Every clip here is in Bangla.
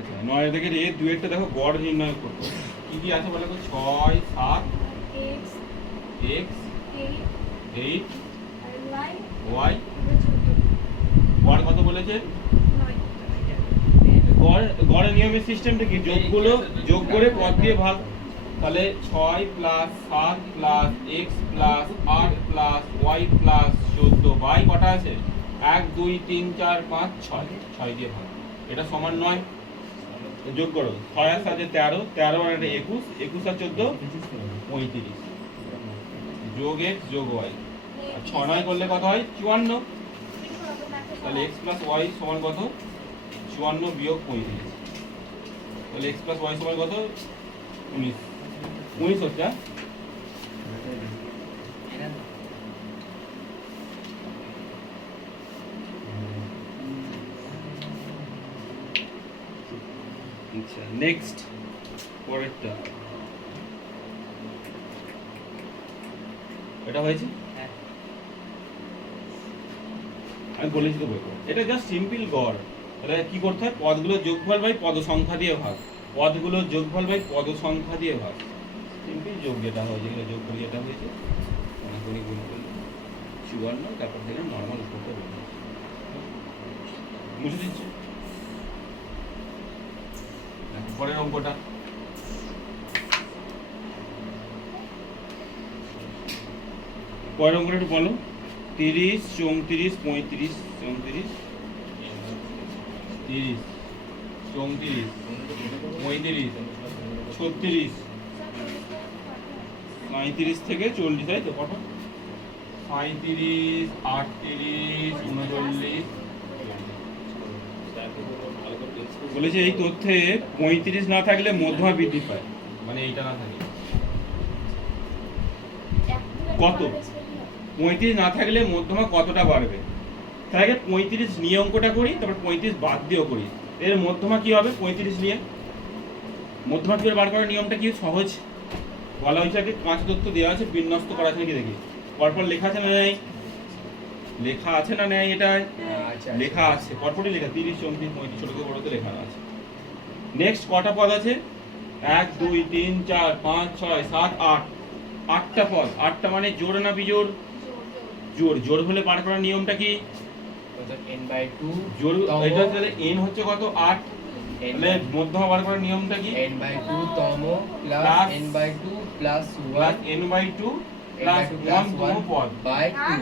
আচ্ছা 9 থেকে এর দুয়েরটা দেখো গড় নির্ণয় করবো। কি কি আছে বলো তো? 6 7 x 8 y গড় কত বলেছে? গড়ের নিয়মের সিস্টেমটা কি? যোগগুলো যোগ করে পদ দিয়ে ভাগ। তাহলে 6 plus 7 plus x plus 8 plus y plus 14 y কটা আছে? 1 2 3 4 5 6 6 দিয়ে ভাগ। এটা সমান 9। যোগ করো 6 আর 7 13 13 আর 21 21 আর 14 35 যোগ x যোগ y আর 6 9 করলে কত হয়? 54। তাহলে x প্লাস y সমান কত? 54 বিয়োগ 35। তাহলে x প্লাস y সমান কত? 19 19 হচ্ছে। আচ্ছা নেক্সট পরেরটা এটা হয়েছে। আমি বলেছি তো বই এটা জাস্ট সিম্পল গড়। তাহলে কি করতে হয়? পদগুলোর যোগফল বাই পদ সংখ্যা দিয়ে ভাগ। পদগুলোর যোগফল বাই পদ সংখ্যা দিয়ে ভাগ। সিম্পল যোগ যেটা হয়, যেগুলো যোগ করি এটা হয়েছে মনে করি গুণ করলে 54, তারপর থেকে নর্মাল উত্তরটা বের হয়। বুঝে দিচ্ছি? পরের অঙ্কটা পরের অঙ্কটা একটু বলো। 30 34 35 34 30 34 35 36 35 থেকে 40, তাই তো? কত? 35 38 39 বলেছে এই তথ্যে 35 না থাকলে মধ্যমা বৃদ্ধি পায়, মানে এইটা না থাকলে কত? 35 না থাকলে মধ্যমা কতটা বাড়বে? তার আগে 35 নিয়ে অঙ্কটা করি, তারপর 35 বাদ দিয়েও করি। এর মধ্যমা কি হবে? 35 নিয়ে মধ্যমা কি বার করার নিয়মটা কি? সহজ। বলা হয়েছে আগে 5 তথ্য দেওয়া আছে, বিন্যস্ত করা আছে নাকি দেখি। পরপর লেখা আছে না নেই? লেখা আছে না নেই? এটা লেখা আছে, পরপরই লেখা 30 34 35 ছোট থেকে বড়তে লেখা আছে। নেক্সট কটা পদ আছে? 1 2 3 4 5 6 7 8 8টা পদ। 8টা মানে জোড় না বিজোড়? জোড়। জোড় হলে বার করার নিয়মটা কি? n/2 জোড়। এটা তাহলে n হচ্ছে কত? 8। তাহলে মধ্যমা বার করার নিয়মটা কি? n/2 তম plus n/2 plus 1 n/2 plus 1 তম পদ বাই 2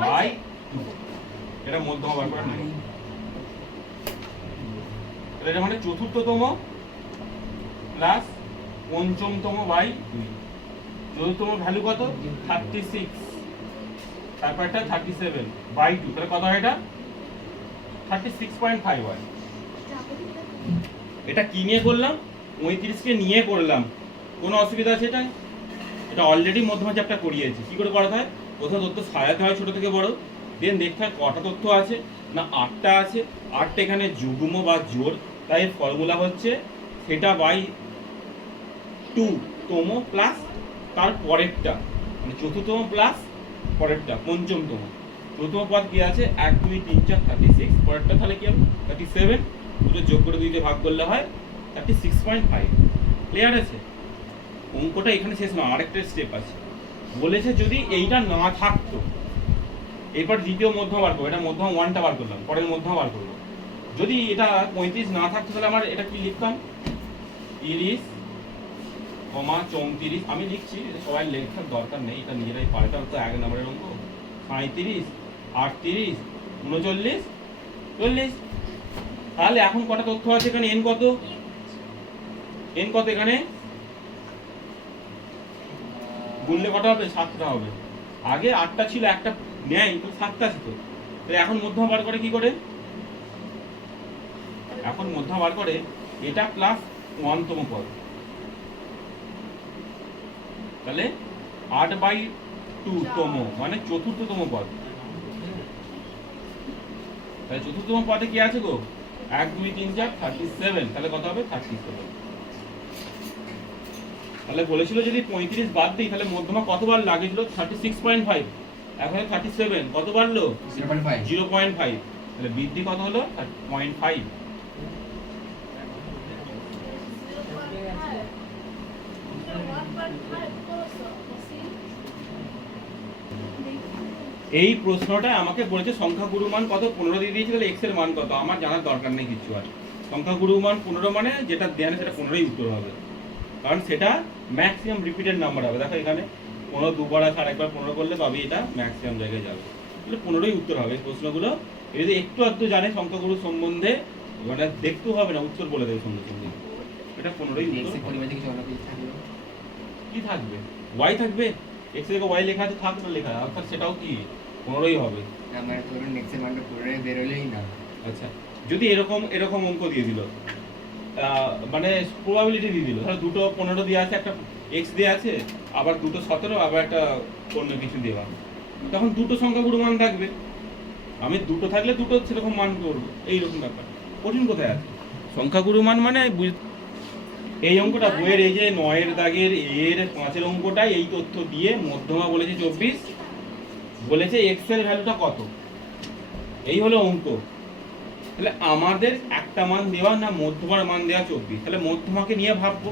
বাই 2। এটা মধ্যমা বার করার নিয়ম। তাহলে এটা মানে চতুর্থতম প্লাস পঞ্চমতম বাই 2। চতুর্থতম ভ্যালু কত? 36, তারপর এটা 37 বাই 2। তাহলে কত হয়? এটা 36.5 হয়। এটা কি নিয়ে করলাম? 35 কে নিয়ে করলাম। কোনো অসুবিধা আছে এটা? এটা অলরেডি মধ্যমা চ্যাপ্টার করিয়েছি। কি করে করাতে হয়? প্রথম তথ্য সাজাতে হয় ছোট থেকে বড়, দেন দেখতে হয় কটা তথ্য আছে। না 8টা আছে। 8টা এখানে যুগ্ম বা জোড়, তাই ফর্মুলা হচ্ছে সেটা বাই 2 তম প্লাস তার পরেরটা, মানে চতুর্থতম প্লাস পরেরটা পঞ্চমতম। প্রথম পদ কি আছে? 1 2 3 4 36, পরেরটা তাহলে কি হবে? 37। দুটো যোগ করে 2 দিয়ে ভাগ করলে হয় 36.5। ক্লিয়ার আছে? অঙ্কটা এখানে শেষ না, আরেকটা স্টেপ আছে। বলেছে যদি এইটা না থাকতো, এরপর দ্বিতীয় মধ্যমা বার করবো। এটা মধ্যমা 1টা বার করলাম, পরের মধ্যমা বার করবো। যদি এটা 35 না থাকতো তাহলে আমার এটা কি লিখতাম? 30, 34 আমি লিখছি, সবাই লেখার দরকার নেই, এটা নিজেরাই পারে। এটা তো 1 নম্বরের অঙ্ক। 37 38 39 40। তাহলে এখন কটা তথ্য আছে এখানে? n কত? n কত এখানে? গুনলে কটা হবে? 7টা হবে। আগে 8টা ছিল, একটা নেই তো 7টা ছিল। তাহলে এখন মধ্যমা বার করে কি করে? এখন মধ্যমা বার করে এটা প্লাস 1 তম পদ। তাহলে 8/2 তম মানে চতুর্থতম পদ। তাহলে চতুর্থতম পদে কি আছে গো? 1 2 3 4 37। তাহলে কত হবে? 37। তাহলে বলেছিল যদি 35 বাদ দিই তাহলে মধ্যমা কতবার লাগেছিল? 36.5। এখন 37 কত বাড়লো? 0.5। 0.5। তাহলে বৃদ্ধি কত হলো? 0.5। এই প্রশ্নটা আমাকে বলেছে সংখ্যাগুরু মান কত, 15 দিয়ে দিয়েছে, তাহলে এক্স এর মান কত, আমার জানার দরকার নেই কিছু আর। সংখ্যাগুরু মান 15 মানে যেটা দেন সেটা 15ই উত্তর হবে, কারণ সেটা ম্যাক্সিমাম রিপিটেড নাম্বার হবে। দেখো এখানে 15 দুবার আছে, আরেকবার 15 করলে তবে এটা ম্যাক্সিমাম জায়গায় যাবে, তাহলে 15ই উত্তর হবে। এই প্রশ্নগুলো যদি একটু আধটু জানে সংখ্যাগুরু সম্বন্ধে, মানে দেখতেও হবে না, উত্তর বলে দেবে সঙ্গে সঙ্গে, এটা 15ই উত্তর হবে। কি থাকবে? ওয়াই থাকবে, এক্স এর ওয়াই লেখা আছে, থাকবে লেখা, অর্থাৎ সেটাও কি 15ই হবে। মানে ধরুন নেক্সট মানটা পুরোটাই বেরোলেই না। আচ্ছা, যদি এরকম এরকম অঙ্ক দিয়ে দিল, মানে প্রবাবিলিটি দিয়ে দিল, ধরো দুটো 15 দিয়ে আছে, একটা এক্স দিয়ে আছে, আবার দুটো 17, আবার একটা অন্য কিছু দেওয়া, তখন দুটো সংখ্যাগুরু মান থাকবে, আমি দুটো থাকলে দুটো সেরকম মান করবো, এইরকম ব্যাপার। কঠিন কোথায় আছে? সংখ্যাগুরু মান মানে এই অঙ্কটা বইয়ের এই যে 9 দাগের এর 5 অঙ্কটাই এই তথ্য দিয়ে মধ্যমা বলেছে 24, বলেছে এক্স এর ভ্যালুটা কত, এই হলো অঙ্ক। তাহলে আমাদের একটা মান দেওয়া না মধ্যমার মান দেওয়া 24, তাহলে মধ্যমাকে নিয়ে ভাববো,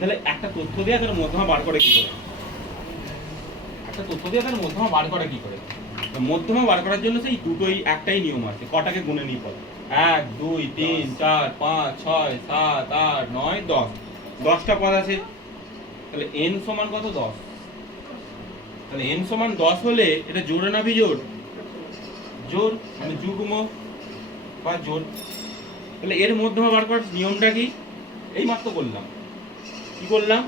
তাহলে একটা তথ্য দেওয়া তাহলে মধ্যমা বার করে কি করে, একটা তথ্য দেওয়া তাহলে মধ্যমা বার করে কি করে। মধ্যমা বার করার জন্য সেই দুটোই একটাই নিয়ম আছে, কটাকে গুণে নিই পদ, 1 2 3 4 5 6 7 8 9 10, 10টা পদ আছে, তাহলে n সমান কত, 10। তাহলে n সমান 10 হলে এটা জোড় না বিজোড়, জোড়, মানে যুগ্ম বা জোড়। তাহলে এর মধ্যমা বার করার নিয়মটা কি, এই মাত্র করলাম, কি করলাম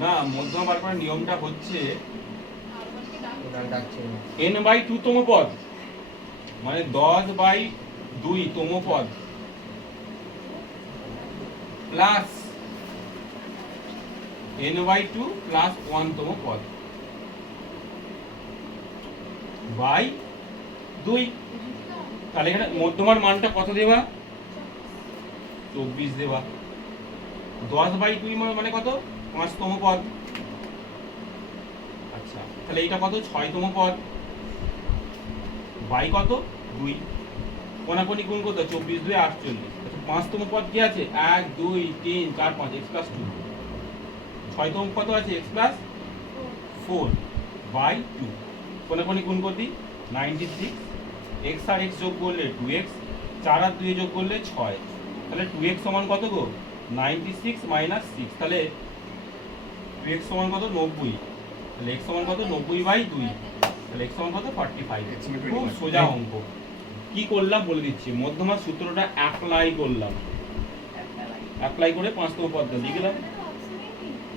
না, মধ্যমা বার করার নিয়মটা হচ্ছে n/2 তম পদ, মানে 10/2 তম পদ প্লাস n/2 প্লাস 1 তম পদ বাই 2। তাহলে এখানে মধ্যমার মানটা কত দেবা, 24 দেবা। 10/2 মানে কত, 5 তম পদ। আচ্ছা, তাহলে এটা কত, 6 তম পদ, বাই কত, 2। কোনাকুনি গুণ কত, 24 2 48। আচ্ছা, 5 তম পদ কি আছে, 1 2 3 4 5, x + 2। 6 তম কত আছে, x + 4 বাই 2। কোনাকুনি গুণ করতি 96, x আর x যোগ করলে 2x, 4 আর 2 যোগ করলে 6, তাহলে 2x সমান কত গো, 96 - 6, তাহলে 2x সমান কত, 90, তাহলে x সমান কত, 90/2, তাহলে x সমান কত, 45। খুব সোজা অঙ্ক। কি করলাম বলে দিচ্ছি, মধ্যমার সূত্রটা অ্যাপ্লাই করলাম, অ্যাপ্লাই করে 5 তম পদ লিখলাম,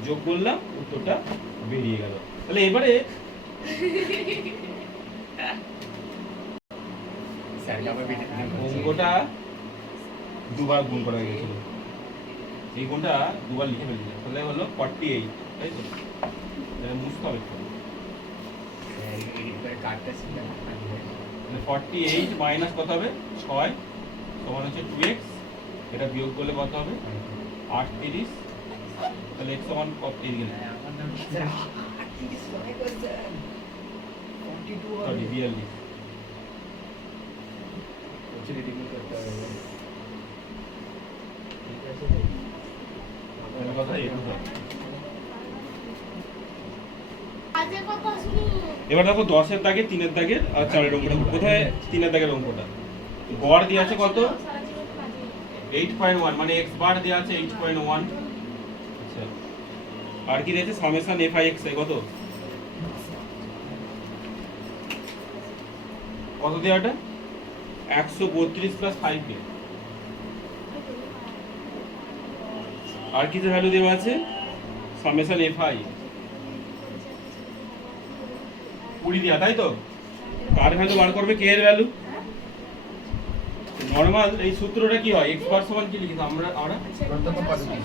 যোগ করলাম, উত্তরটা বেরিয়ে গেল। তাহলে এবারে অঙ্কটা দুবার গুণ করা গেছিল, এই গুণটা দুবার লিখে ফেলছি, তাহলে হলো 48, তাই তো, বুঝতে হবে 48 মাইনাস কত হবে, 6 সমান হচ্ছে 2x, এটা বিয়োগ করলে কত হবে, 38, তাহলে x সমান কত, এই গেলে 42। এবার দেখো 10-এর দাগে, 3-এর দাগের আর 4-এর অঙ্কটা, কোথায় 3-এর দাগের অঙ্কটা, গড় দিয়ে আছে কত, 8.1, মানে x বার দেওয়া আছে 8.1। আচ্ছা, আর কি দিয়েছে, সামেশন f(i(xi) কত, কত দেওয়া, এটা 132 + 5k। আর কি যে ভ্যালু দেওয়া আছে, সামেশন fi 20 দেওয়া, তাই তো। কার ভ্যালু বার করবে, কে এর ভ্যালু। নরমাল এই সূত্রটা কি হয়, x বার সমান কি লিখি আমরা,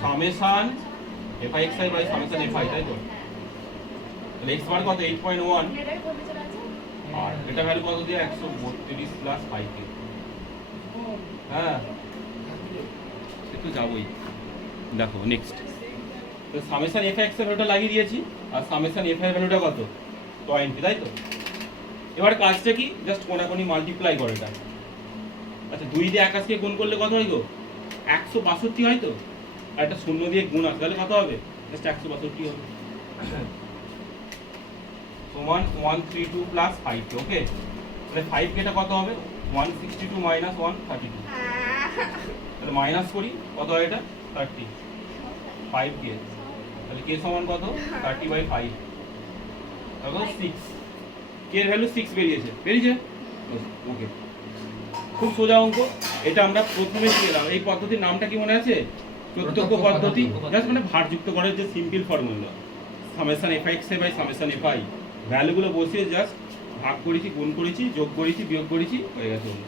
summation f(i(xi) by summation fi, তাই তো। তাহলে x বার কত, 8.1, আর এটা ভ্যালু কত দিয়ে, 132 + 5k। হ্যাঁ, একটু যাবই, দেখো নেক্সট, তো সামেশন f(x) এর ভ্যালুটা লাগিয়ে দিয়েছি, আর সামেশন f এর ভ্যালুটা কত, 20, তাই তো। এবার কাজটা কি, জাস্ট কোনাকুনি মাল্টিপ্লাই করে এটা। আচ্ছা, 2 দিয়ে 21কে গুণ করলে কত হয় গো, 162 হয় তো, আর একটা শূন্য দিয়ে গুণ আছে, তাহলে কত হবে, জাস্ট 162 হবে সমান 132 প্লাস 5 ওকে, তাহলে 5 কে এটা কত হবে 162 মাইনাস 132, তাহলে মাইনাস করি কত হয় এটা 30, 5 কে তাহলে কে সমান কত 30/5, তাহলে 6, কে এর ভ্যালু 6 বেরিয়েছে ওকে। খুব সোজা অঙ্ক, এটা আমরা প্রথমে শিখলাম। এই পদ্ধতির নামটা কি মনে আছে? প্রত্যক্ষ পদ্ধতি, জাস্ট মানে ভারযুক্ত করার যে simple formula, summation fx by summation fi, ভ্যালুগুলো বসিয়ে জাস্ট ভাগ করেছি, গুণ করেছি, যোগ করেছি, বিয়োগ করেছি, হয়ে গেছে অঙ্ক।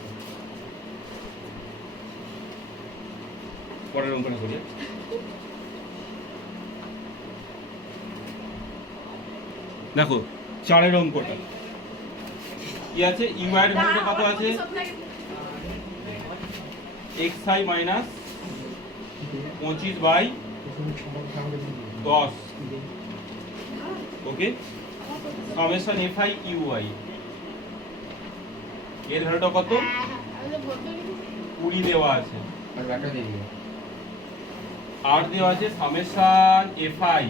পরের অঙ্কটা করি। দেখো 4 অঙ্কটা কি আছে, ইউ এর ভ্যালুটা কত আছে xi মাইনাস 25/10 ওকে, সামেশন fi ui এর ভ্যালুটা কত 20 দেওয়া আছে, আর ব্যাটা দিয়ে দিও। আর দেওয়া আছে সামেশন fi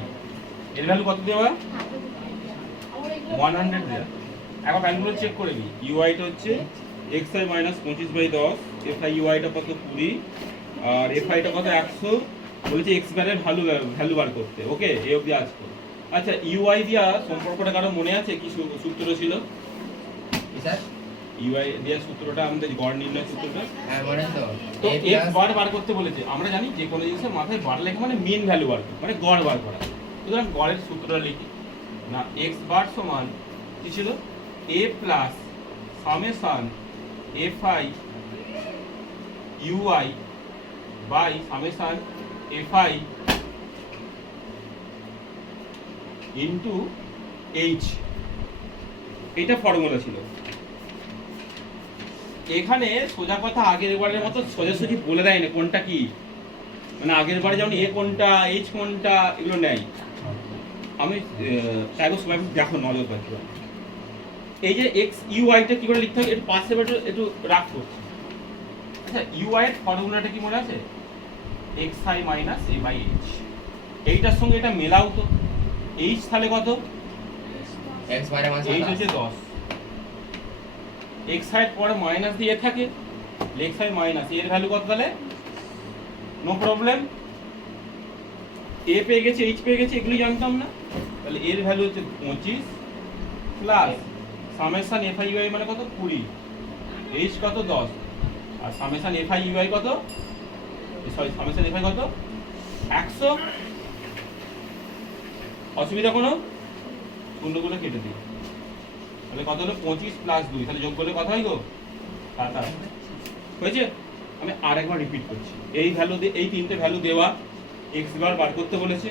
এর ভ্যালু কত দেওয়া 100 দেওয়া। এখন ভ্যালুগুলো চেক করে নিই, ui টা হচ্ছে xi মাইনাস 25/10, fi ui টা কত 20 আর fi টা কত 100, বলেছে x বারের ভ্যালু বার করতে ওকে, এই অবধি আসতো। আচ্ছা ui দিয়া সম্পর্কটা কারো মনে আছে কি সূত্র ছিল? কি স্যার? ui দিয়া সূত্রটা আমাদের গড় নির্ণয় সূত্রটা, হ্যাঁ মনে তো তো a x plus বার বার করতে বলেছে। আমরা জানি যে কোনো জিনিসের মাথায় বার লেখা মানে মিন ভ্যালু বার করা, মানে গড় বার করা। সুতরাং গড়ের সূত্রটা লিখি না, x বার সমান কি ছিল a plus summation fi ui by summation fi into h, এটা ফর্মুলা ছিল। এখানে সোজা কথা আগের বারের মতো সোজাসুজি বলে দেয় না কোনটা কি, মানে আগের বারে যেমন এ কোনটা এইচ কোনটা এগুলো নেই। আমি চাইবো সবাই দেখো নজর রাখবে। এই যে এক্স ইউআইটা কি করে লিখতে হবে একটু পাশে একটু রাখ করছি। আচ্ছা ইউআই এর ফর্মুলাটা কি মনে আছে? X i minus a by h, এইটার সঙ্গে এটা মেলাও তো। এইচ তাহলে কত? x বারে মান এইচ হচ্ছে 10, এক্স আই পরে মাইনাস দিয়ে থাকে, এক্স আই মাইনাস এর ভ্যালু কত তাহলে? নো প্রবলেম, এ পেয়ে গেছে এইচ পেয়ে গেছে, এগুলি জানতাম না। তাহলে এর ভ্যালু হচ্ছে 25 plus summation f i u i মানে কত 20, এইচ কত 10 আর সামেশন এফ আই ইউআই কত, সরি সামেশন এফ আই কত 100। অসুবিধা কোনো? শূন্যগুলো কেটে দিই, তাহলে কত হলো 25 প্লাস 2, তাহলে যোগ করলে কত হয় গো 27 হয়েছে। আমি আরেকবার রিপিট করছি, এই ভ্যালু এই তিনটে ভ্যালু দেওয়া, এক্স বার বার করতে বলেছে,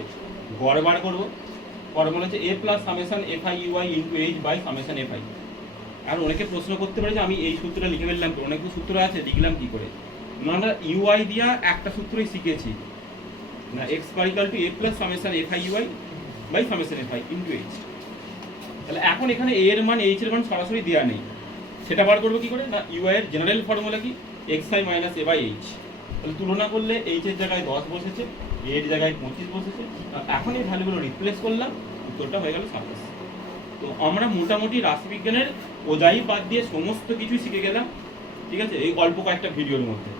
গড় বার করব, ফর্মুলা হচ্ছে a plus summation fi ui into h by summation fi। আর অনেকে প্রশ্ন করতে পারে যে আমি এই সূত্রটা লিখে ফেললাম, তো অনেকগুলো সূত্র আছে লিখলাম কি করে? না আমরা ui দিয়া একটা সূত্রই শিখেছি না, x equal to a plus summation fi ui by summation fi into h। তাহলে এখন এখানে a এর মান h এর মান সরাসরি দেয়া নেই, সেটা বার করব কি করে? না ui এর জেনারেল ফর্মুলা কি xi minus a by h, তাহলে তুলনা করলে h এর জায়গায় 10 বসেছে, a এর জায়গায় 25 বসেছে, এখন এই ভ্যালুগুলো রিপ্লেস করলাম, উত্তরটা হয়ে গেল 27। তো আমরা মোটামুটি রাশিবিজ্ঞানের ওজাই বাদ দিয়ে সমস্ত কিছু শিখে গেলাম, ঠিক আছে, এই অল্প কয়েকটা ভিডিওর মধ্যে।